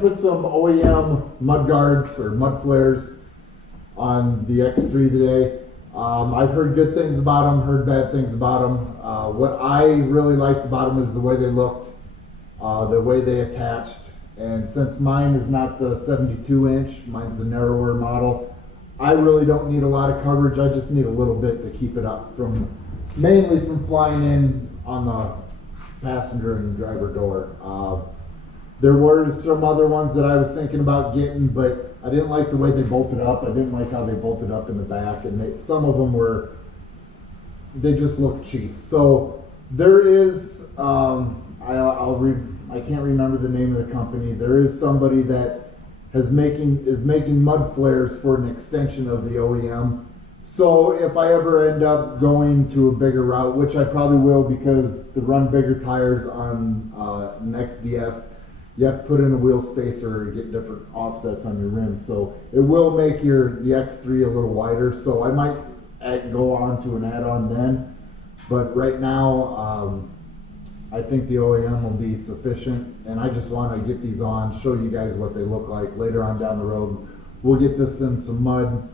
put some OEM mud guards or mud flares on the X3 today. I've heard good things about them, heard bad things about them. What I really liked about them is the way they looked, the way they attached. And since mine is not the 72 inch, mine's the narrower model, I really don't need a lot of coverage. I just need a little bit to keep it up from, mainly from flying in on the passenger and driver door. There were some other ones that I was thinking about getting, but I didn't like the way they bolted up. I didn't like how they bolted up in the back, and some of them were, they just looked cheap. So there is, I can't remember the name of the company. There is somebody that is making mud flares for an extension of the OEM. So if I ever end up going to a bigger route, which I probably will, because to run bigger tires on an XDS, you have to put in a wheel spacer or get different offsets on your rims. So it will make the X3 a little wider. So I might go on to an add-on then. But right now, I think the OEM will be sufficient. And I just want to get these on, show you guys what they look like later on down the road. We'll get this in some mud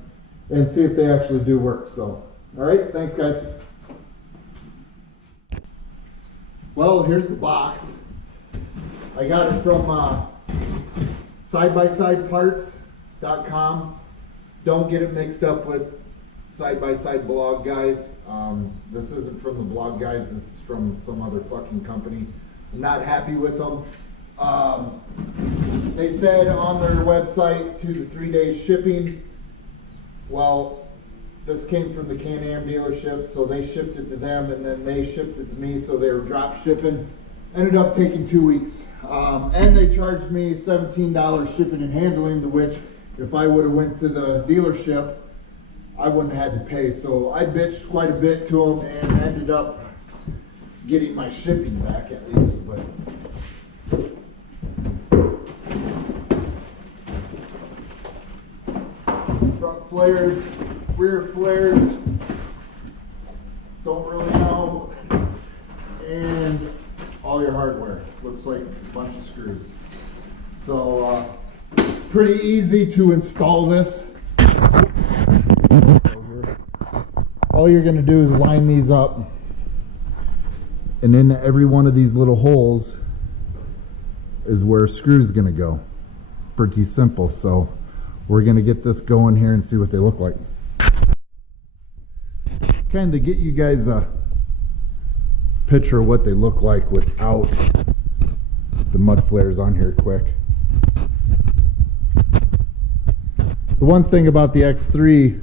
and see if they actually do work. So, all right, thanks guys. Well, here's the box. I got it from sidebyside-parts.com. Don't get it mixed up with Side by Side blog guys. This isn't from the blog guys. This is from some other fucking company. I'm not happy with them. They said on their website 2 to 3 days shipping. Well, this came from the Can-Am dealership, so they shipped it to them, and then they shipped it to me, so they were drop shipping. Ended up taking 2 weeks. And they charged me $17 shipping and handling, to which if I would have went to the dealership, I wouldn't have had to pay. So I bitched quite a bit to them and ended up getting my shipping back at least. But front flares, rear flares, don't really know. And all your hardware. Looks like a bunch of screws. So pretty easy to install this. All you're going to do is line these up, and in every one of these little holes is where a screw is going to go. Pretty simple. So we're going to get this going here and see what they look like. Kind of get you guys a picture of what they look like without the mud flares on here quick. The one thing about the X3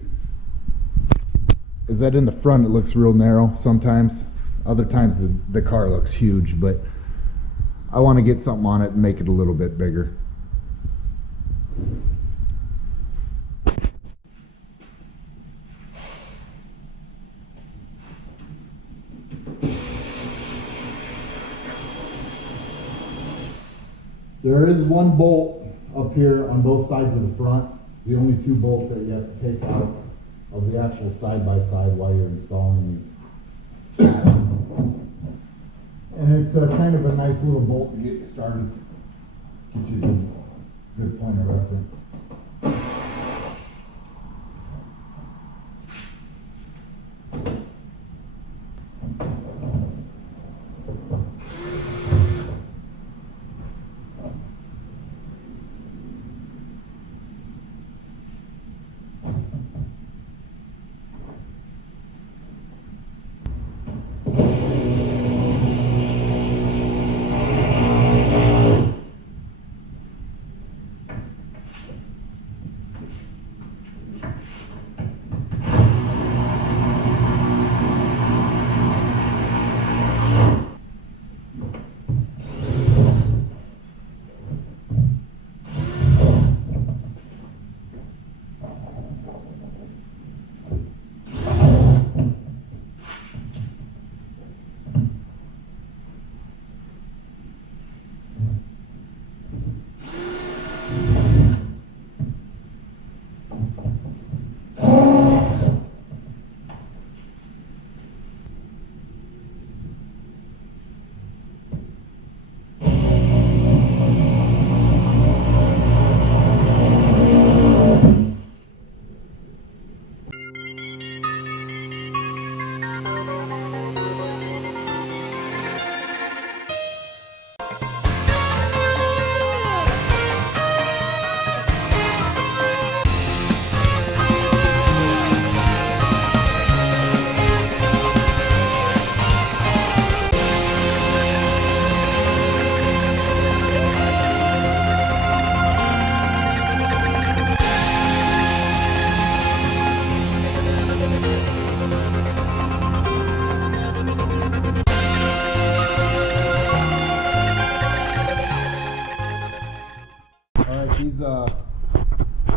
is that in the front it looks real narrow sometimes. Other times the car looks huge, but I want to get something on it and make it a little bit bigger. There is one bolt up here on both sides of the front. It's the only 2 bolts that you have to take out of the actual side-by-side while you're installing these. And it's kind of a nice little bolt to get you started. Get you a good point of reference.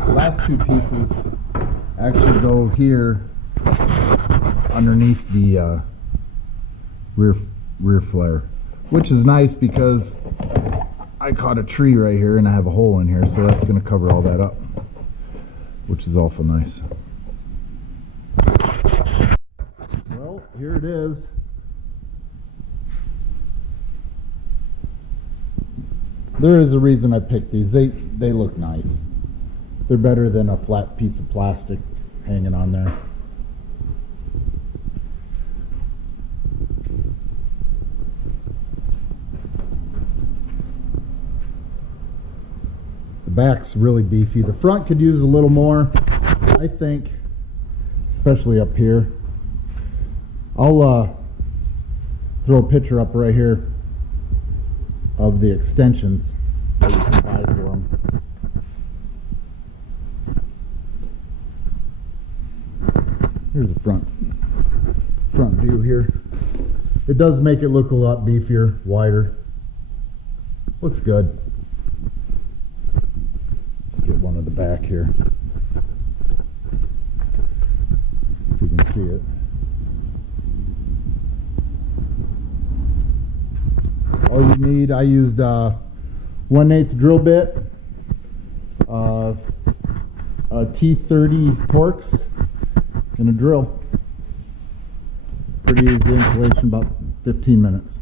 last two pieces actually go here underneath the rear flare, which is nice because I caught a tree right here and I have a hole in here, so that's going to cover all that up, which is awful nice. Well, here it is. There is a reason I picked these. They look nice. They're better than a flat piece of plastic hanging on there. The back's really beefy. The front could use a little more, I think, especially up here. I'll throw a picture up right here of the extensions that you can buy for them. Here's the front view here. It does make it look a lot beefier, wider. Looks good. Get one at the back here, if you can see it. All you need, I used 1/8 drill bit, a T30 Torx, and a drill. Pretty easy installation, about 15 minutes,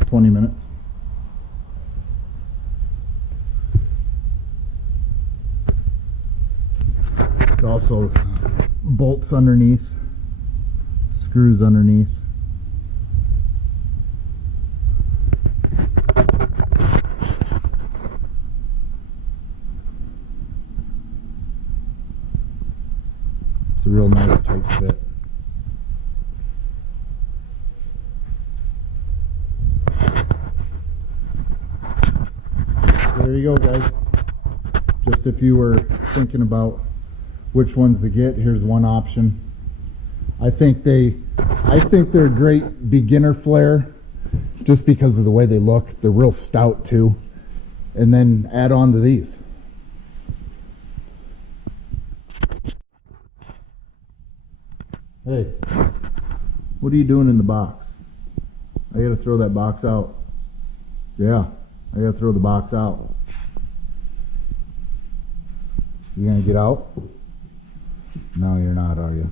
20 minutes. Also bolts underneath, screws underneath. It's a real nice tight fit. There you go, guys. Just if you were thinking about which ones to get, here's one option. I think they're a great beginner flare just because of the way they look. They're real stout too. And then add on to these. Hey, what are you doing in the box? I gotta throw that box out. Yeah, I gotta throw the box out. You gonna get out? No, you're not, are you?